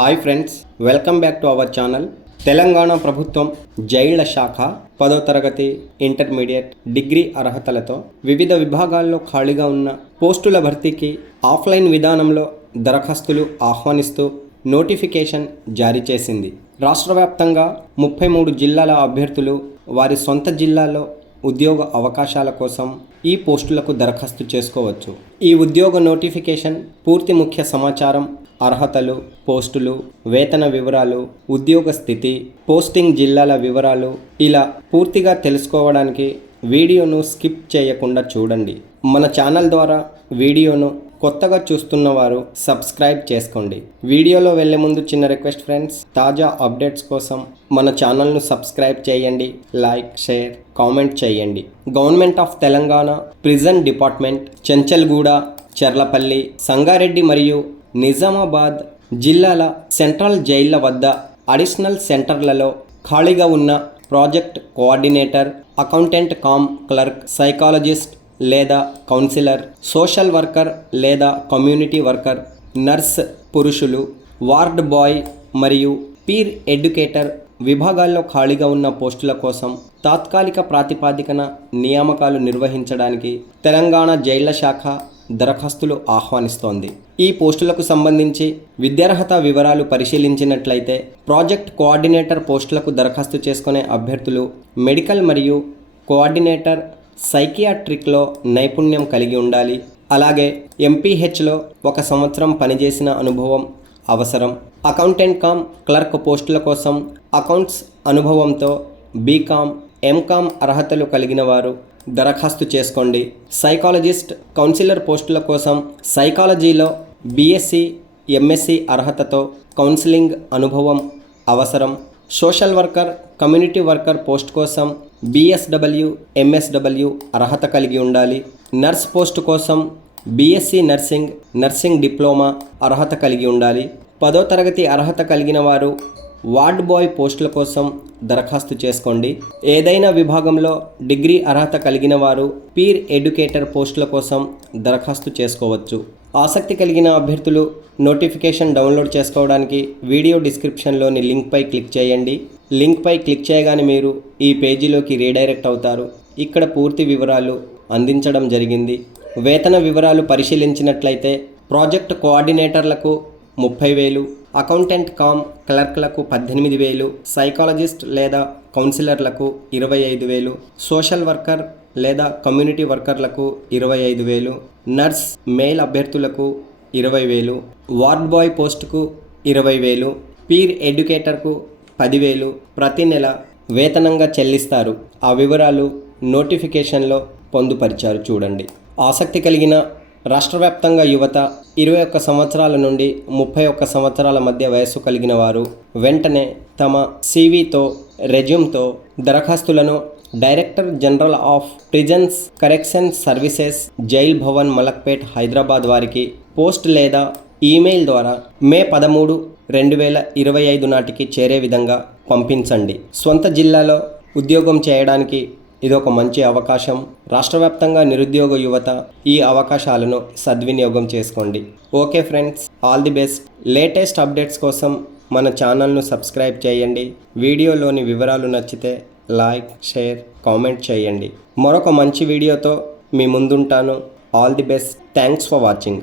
Hi friends, welcome back to our channel. Telangana ప్రభుత్వం జైళ్ల శాఖ 10వ తరగతి ఇంటర్మీడియట్ డిగ్రీ అర్హతలతో వివిధ విభాగాల్లో ఖాళీగా ఉన్న పోస్టుల భర్తీకి ఆఫ్లైన్ విధానంలో దరఖాస్తులు ఆహ్వానిస్తూ నోటిఫికేషన్ జారీ చేసింది. రాష్ట్ర వ్యాప్తంగా 33 జిల్లాల అభ్యర్థులు వారి సొంత జిల్లాలో ఉద్యోగ అవకాశాల కోసం ఈ పోస్టులకు దరఖాస్తు చేసుకోవచ్చు. ఈ ఉద్యోగ నోటిఫికేషన్ పూర్తి ముఖ్య సమాచారం, అర్హతలు, పోస్టులు, వేతన వివరాలు, ఉద్యోగ స్థితి, పోస్టింగ్ జిల్లాల వివరాలు ఇలా పూర్తిగా తెలుసుకోవడానికి వీడియోను స్కిప్ చేయకుండా చూడండి. మన ఛానల్ ద్వారా వీడియోను కొత్తగా చూస్తున్న వారు సబ్స్క్రైబ్ చేసుకోండి. వీడియోలో వెళ్ళే ముందు చిన్న రిక్వెస్ట్ ఫ్రెండ్స్, తాజా అప్డేట్స్ కోసం మన ఛానల్ను సబ్స్క్రైబ్ చేయండి, లైక్, షేర్, కామెంట్ చేయండి. Government of Telangana prison department Chanchalguda, Cherlapally, Sangareddy మరియు నిజామాబాద్ జిల్లాల సెంట్రల్ జైళ్ల వద్ద అడిషనల్ సెంటర్లలో ఖాళీగా ఉన్న project coordinator, accountant clerk, psychologist లేదా కౌన్సిలర్, సోషల్ వర్కర్ లేదా కమ్యూనిటీ వర్కర్, నర్స్ పురుషులు, వార్డ్ బాయ్ మరియు పీర్ ఎడ్యుకేటర్ విభాగాల్లో ఖాళీగా ఉన్న పోస్టుల కోసం తాత్కాలిక ప్రాతిపాదికన నియామకాలు నిర్వహించడానికి తెలంగాణ జైళ్ల శాఖ దరఖాస్తులు ఆహ్వానిస్తోంది. ఈ పోస్టులకు సంబంధించి విద్యార్హత వివరాలు పరిశీలించినట్లయితే ప్రాజెక్ట్ కోఆర్డినేటర్ పోస్టులకు దరఖాస్తు చేసుకునే అభ్యర్థులు మెడికల్ మరియు కోఆర్డినేటర్ సైకియాట్రిక్లో నైపుణ్యం కలిగి ఉండాలి. అలాగే ఎంపీహెచ్లో 1 సంవత్సరం పనిచేసిన అనుభవం అవసరం. అకౌంటెంట్ క్లర్క్ పోస్టుల కోసం అకౌంట్స్ అనుభవంతో బీకామ్, ఎంకామ్ అర్హతలు కలిగిన వారు దరఖాస్తు చేసుకోండి. సైకాలజిస్ట్, కౌన్సిలర్ పోస్టుల కోసం సైకాలజీలో బీఎస్సీ, ఎంఎస్సీ అర్హతతో కౌన్సిలింగ్ అనుభవం అవసరం. Social worker, community worker post కోసం బీఎస్డబ్ల్యూ, ఎంఎస్డబ్ల్యూ అర్హత కలిగి ఉండాలి. నర్స్ పోస్టు కోసం బీఎస్సీ నర్సింగ్, నర్సింగ్ డిప్లొమా అర్హత కలిగి ఉండాలి. 10వ తరగతి అర్హత కలిగిన వారు వార్డ్ బాయ్ పోస్టుల కోసం దరఖాస్తు చేసుకోండి. ఏదైనా విభాగంలో డిగ్రీ అర్హత కలిగిన వారు పీర్ ఎడ్యుకేటర్ పోస్టుల కోసం దరఖాస్తు చేసుకోవచ్చు. ఆసక్తి కలిగిన అభ్యర్థులు నోటిఫికేషన్ డౌన్లోడ్ చేసుకోవడానికి వీడియో డిస్క్రిప్షన్లోని లింక్పై క్లిక్ చేయండి. లింక్పై క్లిక్ చేయగానే మీరు ఈ పేజీలోకి రీడైరెక్ట్ అవుతారు. ఇక్కడ పూర్తి వివరాలు అందించడం జరిగింది. వేతన వివరాలు పరిశీలించినట్లయితే ప్రాజెక్ట్ కోఆర్డినేటర్లకు 30,000, అకౌంటెంట్ క్లర్క్లకు 18,000, సైకాలజిస్ట్ లేదా కౌన్సిలర్లకు 25,000, సోషల్ వర్కర్ లేదా కమ్యూనిటీ వర్కర్లకు 25,000, నర్స్ మేల్ అభ్యర్థులకు 20,000, వార్డ్ బాయ్ పోస్టుకు 20,000, పీర్ ఎడ్యుకేటర్కు 10,000 ప్రతి నెల వేతనంగా చెల్లిస్తారు. ఆ వివరాలు నోటిఫికేషన్లో పొందుపరిచారు, చూడండి. ఆసక్తి కలిగిన రాష్ట్ర వ్యాప్తంగా యువత 21 సంవత్సరాల నుండి 31 సంవత్సరాల మధ్య వయస్సు కలిగిన వారు వెంటనే తమ సివితో, రెజ్యూమ్తో దరఖాస్తులను director general of prisons correction services, jail Bhavan, Malakpet, Hyderabad వారికి పోస్ట్ లేదా ఈమెయిల్ ద్వారా మే 13, 2025 నాటికి చేరే విధంగా పంపించండి. స్వంత జిల్లాలో ఉద్యోగం చేయడానికి ఇదొక మంచి అవకాశం. రాష్ట్ర వ్యాప్తంగా నిరుద్యోగ యువత ఈ అవకాశాలను సద్వినియోగం చేసుకోండి. Okay friends, all the best. Latest updates కోసం మన ఛానల్ను సబ్స్క్రైబ్ చేయండి. వీడియోలోని వివరాలు నచ్చితే లైక్, షేర్, కామెంట్ చేయండి. మరొక మంచి వీడియోతో మీ ముందుంటాను. All the best. Thanks for watching.